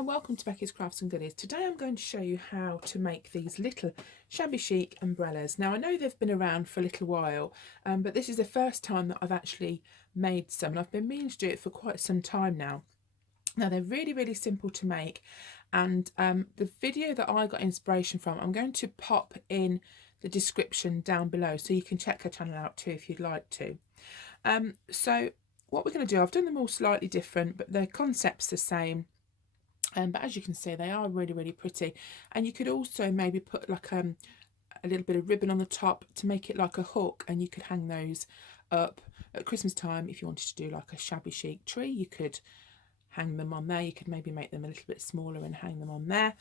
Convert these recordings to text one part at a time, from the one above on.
and welcome to Becky's Crafts and Goodies. Today I'm going to show you how to make these little shabby chic umbrellas. Now I know they've been around for a little while, but this is the first time that I've actually made some, and I've been meaning to do it for quite some time now. Now they're really simple to make, and the video that I got inspiration from, I'm going to pop in the description down below so you can check her channel out too if you'd like to. So what we're going to do, I've done them all slightly different, but their concept's the same. But as you can see, they are really pretty, and you could also maybe put like a little bit of ribbon on the top to make it like a hook, and you could hang those up at Christmas time. If you wanted to do like a shabby chic tree, you could hang them on there. You could maybe make them a little bit smaller and hang them on there.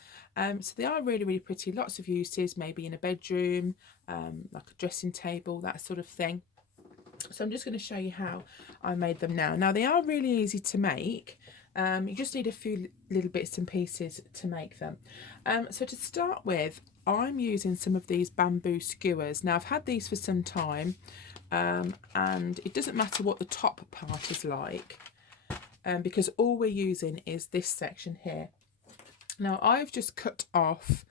So they are really pretty, lots of uses, maybe in a bedroom, like a dressing table, that sort of thing. So I'm just going to show you how I made them now. Now they are really easy to make. You just need a few little bits and pieces to make them. So to start with, I'm using some of these bamboo skewers. Now I've had these for some time, and it doesn't matter what the top part is like, because all we're using is this section here. Now I've just cut off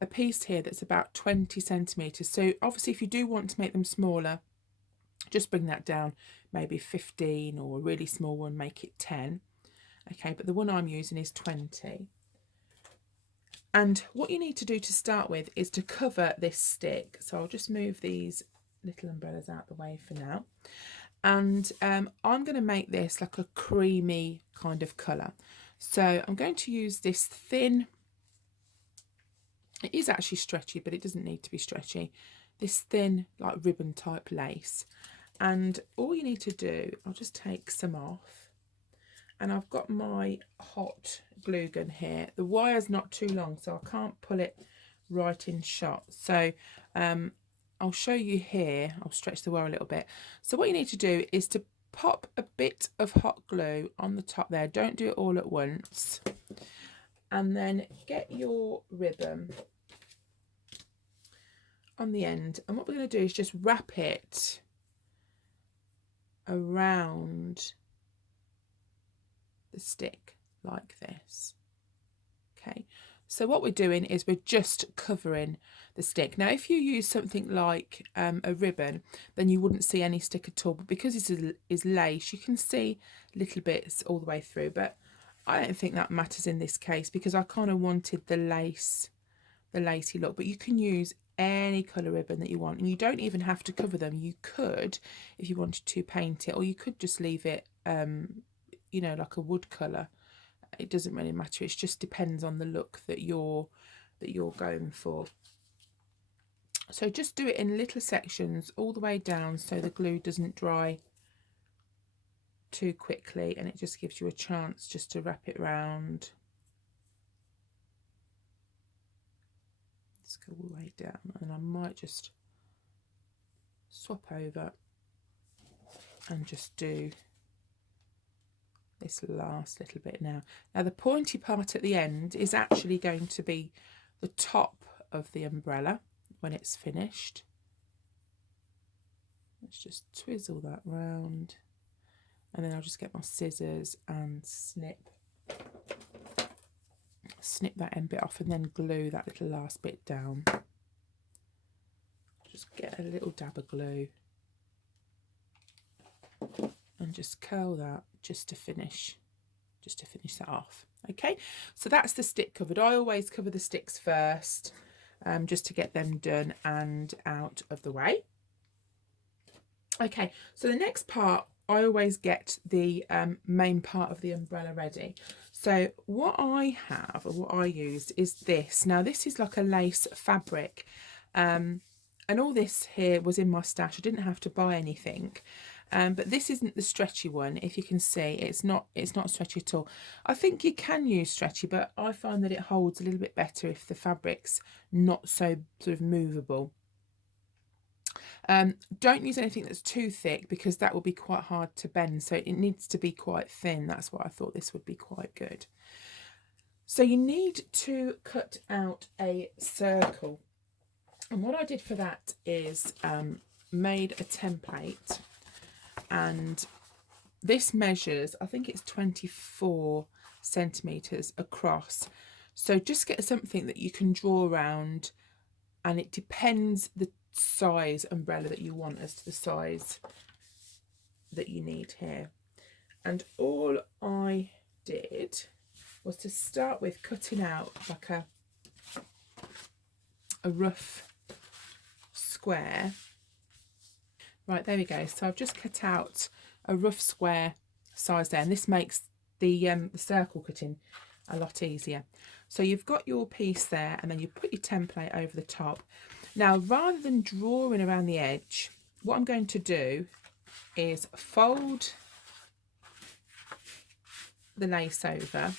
a piece here that's about 20 centimeters. So obviously if you do want to make them smaller, just bring that down, maybe 15, or a really small one, make it 10. Okay, but the one I'm using is 20. And what you need to do to start with is to cover this stick. So I'll just move these little umbrellas out the way for now. And I'm going to make this like a creamy kind of colour. So I'm going to use this thin, it is actually stretchy, but it doesn't need to be stretchy, this thin like ribbon type lace. And all you need to do, I'll just take some off. And I've got my hot glue gun here. The wire's not too long, so I can't pull it right in shot. So I'll show you here. I'll stretch the wire a little bit. So what you need to do is to pop a bit of hot glue on the top there. Don't do it all at once. And then get your ribbon on the end. And what we're going to do is just wrap it around the stick like this. Okay, so what we're doing is we're just covering the stick. Now if you use something like a ribbon, then you wouldn't see any stick at all, but because this is lace, you can see little bits all the way through. But I don't think that matters in this case, because I kind of wanted the lacy look. But you can use any colour ribbon that you want, and you don't even have to cover them. You could, if you wanted to, paint it, or you could just leave it you know, like a wood colour. It doesn't really matter. It just depends on the look that you're going for. So just do it in little sections all the way down so the glue doesn't dry too quickly, and it just gives you a chance just to wrap it round. Just go all the way down, and I might just swap over and just do this last little bit now. Now the pointy part at the end is actually going to be the top of the umbrella when it's finished. Let's just twizzle that round, and then I'll just get my scissors and snip that end bit off, and then glue that little last bit down. Just get a little dab of glue and just curl that just to finish that off. Okay, so that's the stick covered. I always cover the sticks first, just to get them done and out of the way. Okay, so the next part, I always get the main part of the umbrella ready. So what I have, or what I used, is this. Now this is like a lace fabric, and all this here was in my stash. I didn't have to buy anything. But this isn't the stretchy one. If you can see, it's not stretchy at all. I think you can use stretchy, but I find that it holds a little bit better if the fabric's not so sort of movable. Don't use anything that's too thick, because that will be quite hard to bend, so it needs to be quite thin. That's why I thought this would be quite good. So you need to cut out a circle, and what I did for that is made a template. And this measures, I think it's 24 centimetres across. So just get something that you can draw around, and it depends the size umbrella that you want as to the size that you need here. And all I did was to start with cutting out like a rough square. Right, there we go. So I've just cut out a rough square size there, and this makes the circle cutting a lot easier. So you've got your piece there, and then you put your template over the top. Now, rather than drawing around the edge, what I'm going to do is fold the lace over,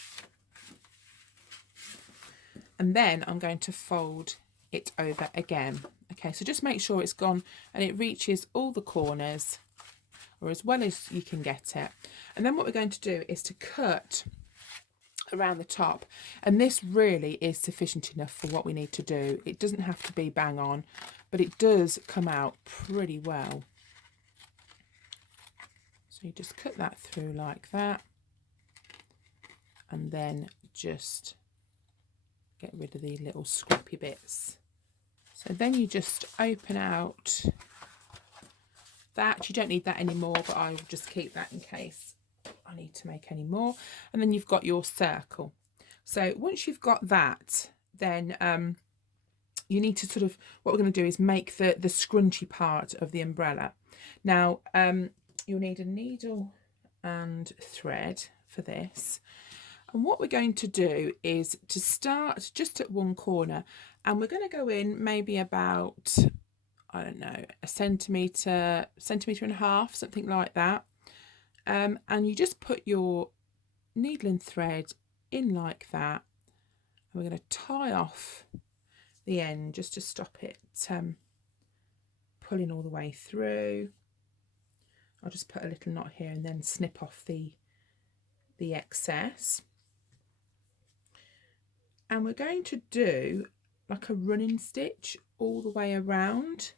and then I'm going to fold it over again. Okay, so just make sure it's gone and it reaches all the corners, or as well as you can get it. And then what we're going to do is to cut around the top, and this really is sufficient enough for what we need to do. It doesn't have to be bang on, but it does come out pretty well. So you just cut that through like that, and then just get rid of the little scrappy bits. So then you just open out that. You don't need that anymore, but I will just keep that in case I need to make any more. And then you've got your circle. So once you've got that, then you need to sort of, what we're going to do is make the scrunchy part of the umbrella. Now you'll need a needle and thread for this. And what we're going to do is to start just at one corner, and we're going to go in maybe about, I don't know, a centimetre and a half, something like that. And you just put your needle and thread in like that. And we're going to tie off the end just to stop it pulling all the way through. I'll just put a little knot here and then snip off the excess. And we're going to do like a running stitch all the way around,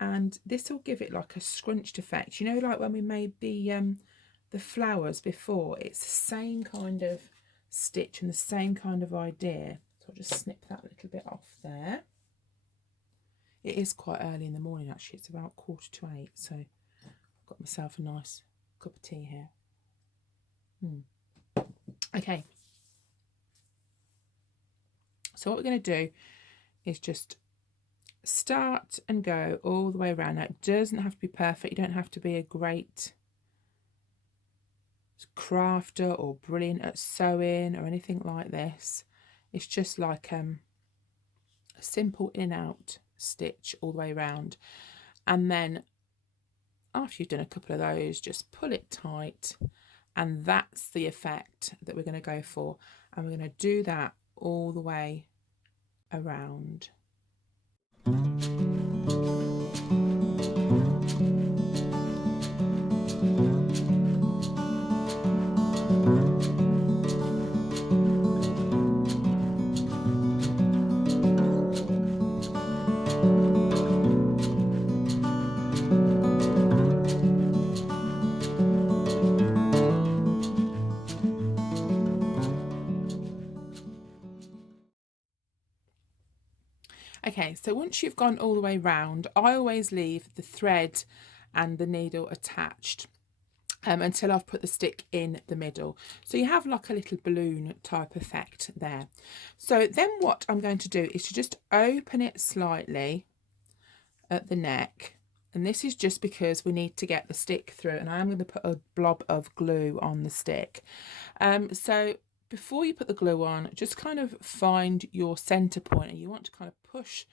and this will give it like a scrunched effect. You know, like when we made the flowers before, it's the same kind of stitch and the same kind of idea. So I'll just snip that little bit off there. It is quite early in the morning actually, it's about 7:45, so I've got myself a nice cup of tea here. Okay, so what we're going to do is just start and go all the way around. Now, it doesn't have to be perfect. You don't have to be a great crafter or brilliant at sewing or anything like this. It's just like a simple in and out stitch all the way around. And then after you've done a couple of those, just pull it tight, and that's the effect that we're going to go for. And we're going to do that all the way around. Okay, so once you've gone all the way round, I always leave the thread and the needle attached until I've put the stick in the middle. So you have like a little balloon type effect there. So then what I'm going to do is to just open it slightly at the neck. And this is just because we need to get the stick through, and I am going to put a blob of glue on the stick. So before you put the glue on, just kind of find your center point, and you want to kind of push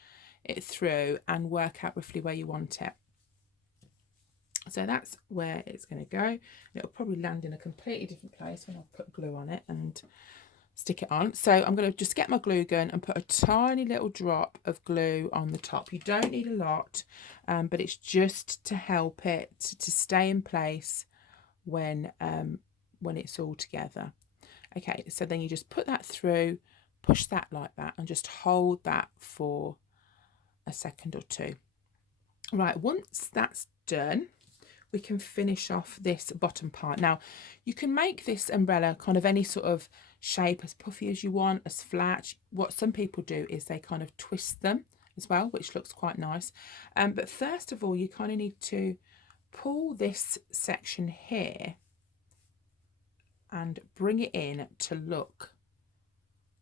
it through and work out roughly where you want it. So that's where it's going to go. It'll probably land in a completely different place when I put glue on it and stick it on. So I'm going to just get my glue gun and put a tiny little drop of glue on the top. You don't need a lot, but it's just to help it to stay in place when it's all together. Okay, so then you just put that through, push that like that, and just hold that for a second or two. Right, once that's done, we can finish off this bottom part. Now, you can make this umbrella kind of any sort of shape, as puffy as you want, as flat. What some people do is they kind of twist them as well, which looks quite nice. But first of all, you kind of need to pull this section here and bring it in to look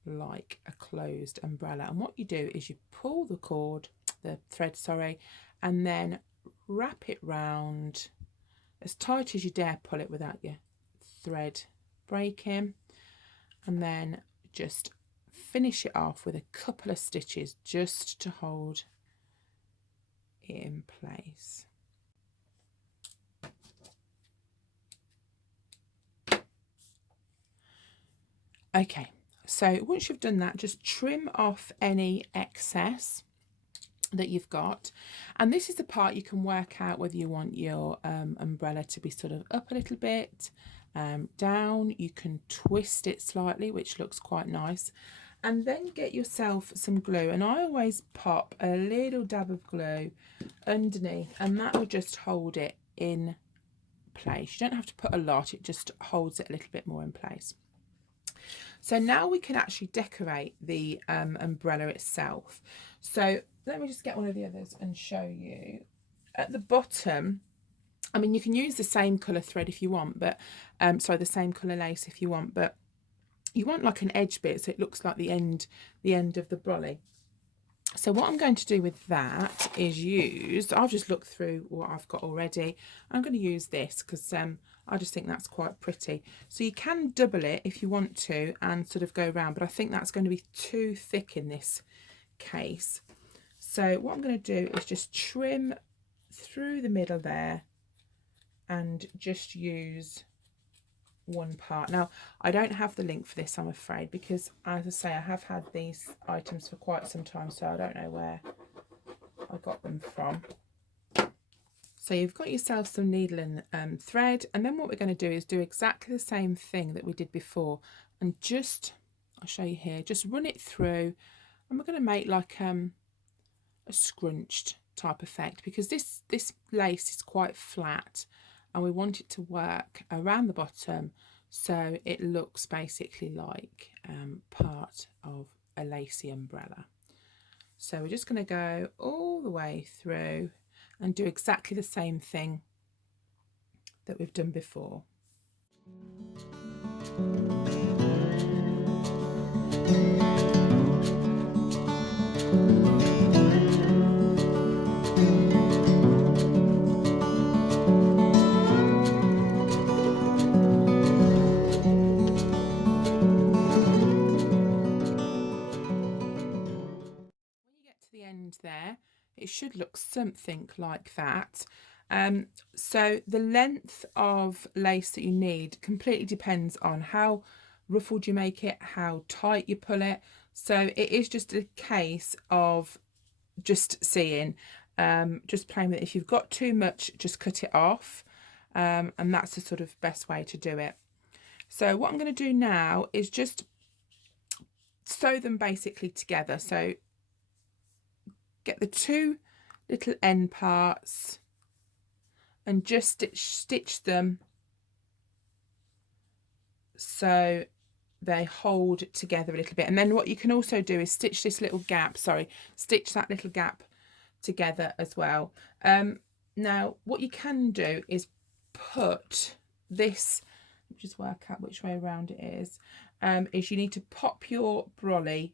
like a closed umbrella. And what you do is you pull the thread, and then wrap it round as tight as you dare pull it without your thread breaking, and then just finish it off with a couple of stitches just to hold it in place. Okay, so once you've done that, just trim off any excess that you've got, and this is the part you can work out whether you want your umbrella to be sort of up a little bit, down. You can twist it slightly, which looks quite nice, and then get yourself some glue. And I always pop a little dab of glue underneath, and that will just hold it in place. You don't have to put a lot, it just holds it a little bit more in place. So now we can actually decorate the umbrella itself. So let me just get one of the others and show you. At the bottom, I mean, you can use the same colour thread if you want, but the same colour lace if you want, but you want like an edge bit so it looks like the end of the brolly. So what I'm going to do with that is I've just looked through what I've got already. I'm going to use this because I just think that's quite pretty. So you can double it if you want to and sort of go around, but I think that's going to be too thick in this case. So what I'm going to do is just trim through the middle there and just use one part. Now, I don't have the link for this, I'm afraid, because as I say, I have had these items for quite some time, so I don't know where I got them from. So you've got yourself some needle and thread, and then what we're going to do is do exactly the same thing that we did before, and just, I'll show you here, just run it through, and we're going to make like a scrunched type effect, because this lace is quite flat and we want it to work around the bottom so it looks basically like part of a lacy umbrella. So we're just going to go all the way through and do exactly the same thing that we've done before. There, it should look something like that. So the length of lace that you need completely depends on how ruffled you make it, how tight you pull it. So it is just a case of just seeing, just playing with it. If you've got too much, just cut it off, and that's the sort of best way to do it. So what I'm going to do now is just sew them basically together. So get the two little end parts and just stitch them so they hold together a little bit. And then what you can also do is stitch this little gap, stitch that little gap together as well. Now what you can do is put this, just work out which way around it is you need to pop your brolly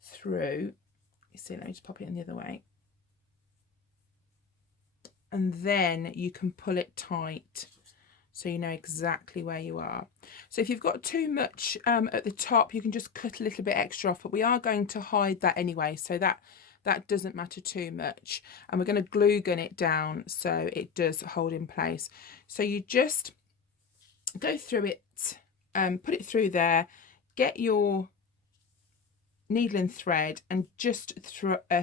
through. You see, let me just pop it in the other way, and then you can pull it tight so you know exactly where you are. So if you've got too much at the top, you can just cut a little bit extra off, but we are going to hide that anyway, so that doesn't matter too much. And we're going to glue gun it down so it does hold in place. So you just go through it, put it through there, get your needle and thread, and just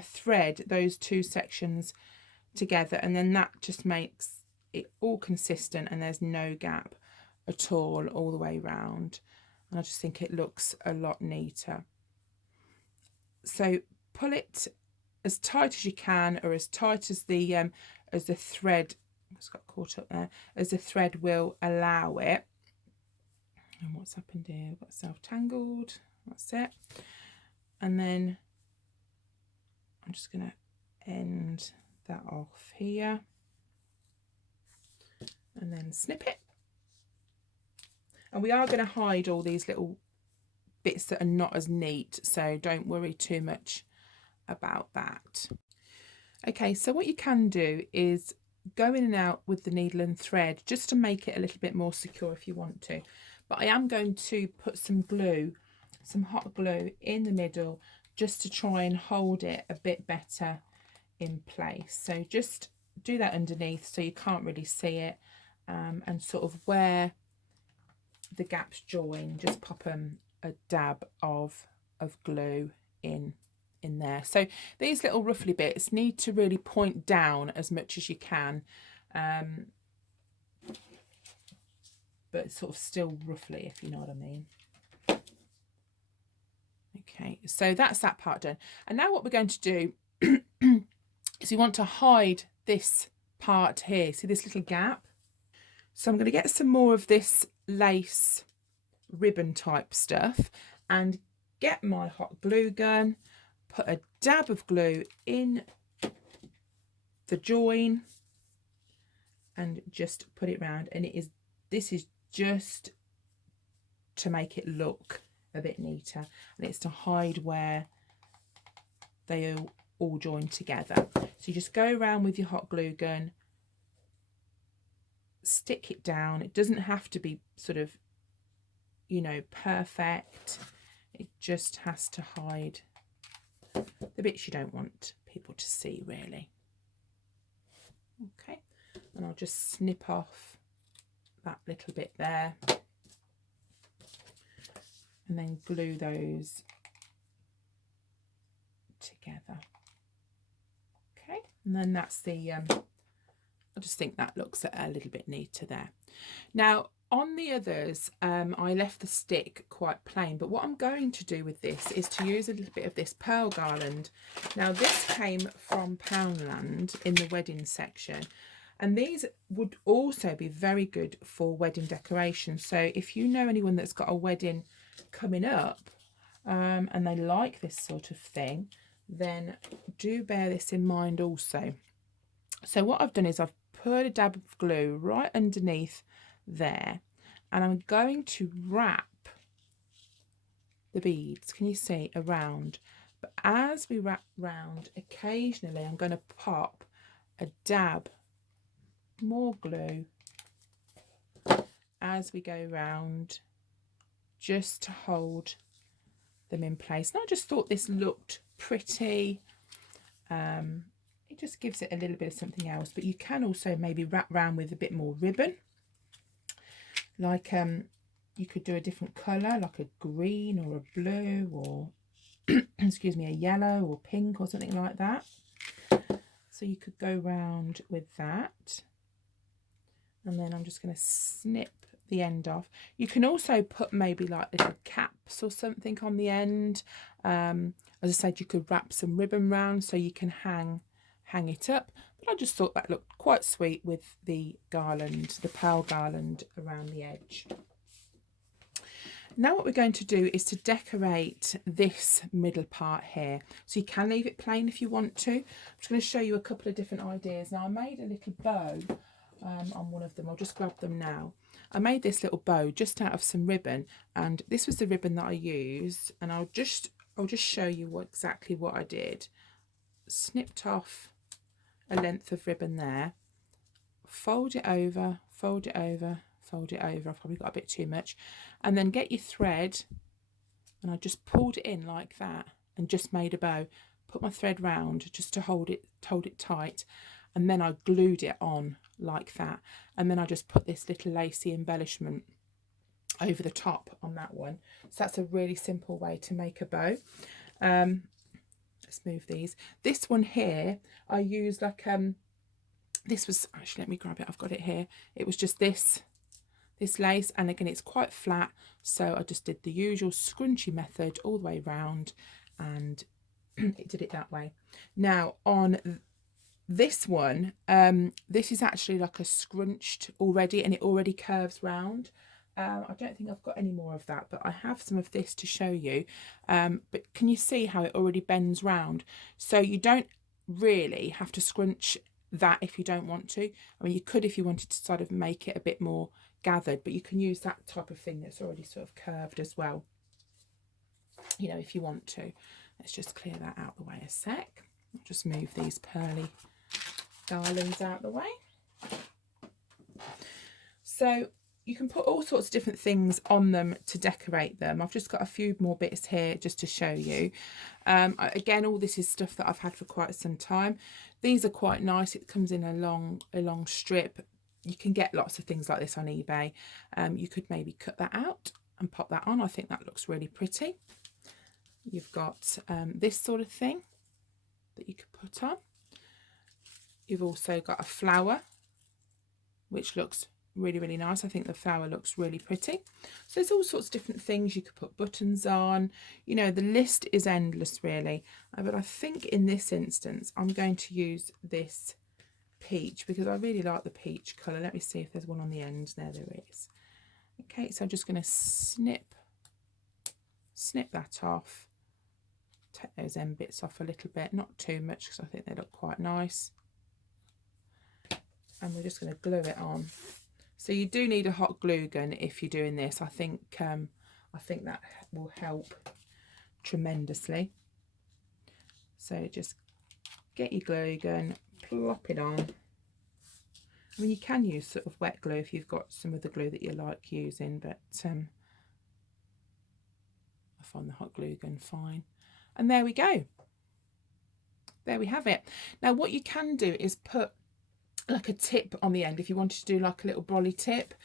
thread those two sections together, and then that just makes it all consistent and there's no gap at all the way round, and I just think it looks a lot neater. So pull it as tight as you can, or as tight as the thread just got caught up there, as the thread will allow it. And what's happened here? I've got self-tangled, that's it. And then I'm just going to end that off here and then snip it. And we are going to hide all these little bits that are not as neat, so don't worry too much about that. Okay, so what you can do is go in and out with the needle and thread just to make it a little bit more secure if you want to. But I am going to put some glue, some hot glue in the middle just to try and hold it a bit better in place. So just do that underneath so you can't really see it, and sort of where the gaps join, just pop a dab of glue in there. So these little ruffly bits need to really point down as much as you can, but sort of still roughly, if you know what I mean. Okay, so that's that part done. And now what we're going to do is we want to hide this part here. See this little gap? So I'm going to get some more of this lace ribbon type stuff and get my hot glue gun, put a dab of glue in the join and just put it round. And this is just to make it look a bit neater, and it's to hide where they all join together. So you just go around with your hot glue gun, stick it down. It doesn't have to be sort of, you know, perfect. It just has to hide the bits you don't want people to see, really. Okay, and I'll just snip off that little bit there and then glue those together. Okay, and then that's the I just think that looks a little bit neater there. Now on the others, I left the stick quite plain, but what I'm going to do with this is to use a little bit of this pearl garland. Now this came from Poundland in the wedding section, and these would also be very good for wedding decoration. So if you know anyone that's got a wedding coming up, and they like this sort of thing, then do bear this in mind also. So what I've done is I've put a dab of glue right underneath there, and I'm going to wrap the beads, can you see, around. But as we wrap round, occasionally I'm going to pop a dab more glue as we go round, just to hold them in place. And I just thought this looked pretty. It just gives it a little bit of something else. But you can also maybe wrap round with a bit more ribbon, like you could do a different colour, like a green or a blue, or excuse me, a yellow or pink or something like that. So you could go round with that, and then I'm just going to snip the end off. You can also put maybe like little caps or something on the end. As I said, you could wrap some ribbon round so you can hang it up. But I just thought that looked quite sweet with the garland, the pearl garland around the edge. Now what we're going to do is to decorate this middle part here. So you can leave it plain if you want to. I'm just going to show you a couple of different ideas. Now I made a little bow on one of them. I'll just grab them now. I made this little bow just out of some ribbon, and this was the ribbon that I used, and I'll just show you exactly what I did. Snipped off a length of ribbon there, fold it over, fold it over, fold it over. I've probably got a bit too much, and then get your thread, and I just pulled it in like that and just made a bow. Put my thread round just to hold it tight, and then I glued it on like that, and then I just put this little lacy embellishment over the top on that one. So that's a really simple way to make a bow. Let's move these. This one here I used like this was actually, let me grab it, I've got it here. It was just this lace, and again it's quite flat, so I just did the usual scrunchy method all the way round, and it did it that way. Now on this one, this is actually like a scrunched already, and it already curves round. I don't think I've got any more of that, but I have some of this to show you. But can you see how it already bends round? So you don't really have to scrunch that if you don't want to. I mean, you could if you wanted to sort of make it a bit more gathered, but you can use that type of thing that's already sort of curved as well, you know, if you want to. Let's just clear that out the way a sec. I'll just move these pearly garlands out the way. So you can put all sorts of different things on them to decorate them. I've just got a few more bits here just to show you. Again, all this is stuff that I've had for quite some time. These are quite nice. It comes in a long strip. You can get lots of things like this on eBay. You could maybe cut that out and pop that on. I think that looks really pretty. You've got this sort of thing that you could put on. You've also got a flower, which looks really nice. I think the flower looks really pretty. So there's all sorts of different things. You could put buttons on, you know, the list is endless really. But I think in this instance I'm going to use this peach because I really like the peach colour. Let me see if there's one on the end. There is. Okay, so I'm just going to snip that off, take those end bits off a little bit, not too much because I think they look quite nice, and we're just going to glue it on. So you do need a hot glue gun if you're doing this. I think that will help tremendously. So just get your glue gun, plop it on. I mean, you can use sort of wet glue if you've got some of the glue that you like using, but I find the hot glue gun fine. And there we go. There we have it. Now what you can do is put like a tip on the end if you wanted to do like a little brolly tip,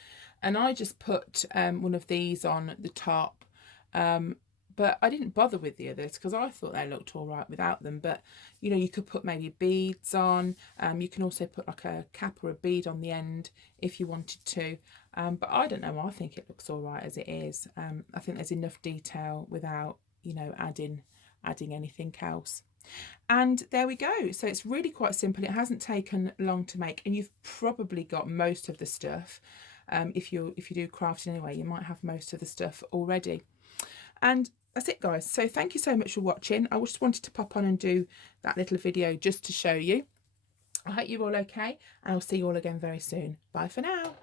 and I just put one of these on at the top, but I didn't bother with the others because I thought they looked all right without them. But you know, you could put maybe beads on. You can also put like a cap or a bead on the end if you wanted to, but I don't know, I think it looks all right as it is. I think there's enough detail without, you know, adding anything else. And there we go. So it's really quite simple. It hasn't taken long to make, and you've probably got most of the stuff. If you do crafting anyway, you might have most of the stuff already. And that's it, guys. So thank you so much for watching. I just wanted to pop on and do that little video just to show you. I hope you're all okay, and I'll see you all again very soon. Bye for now.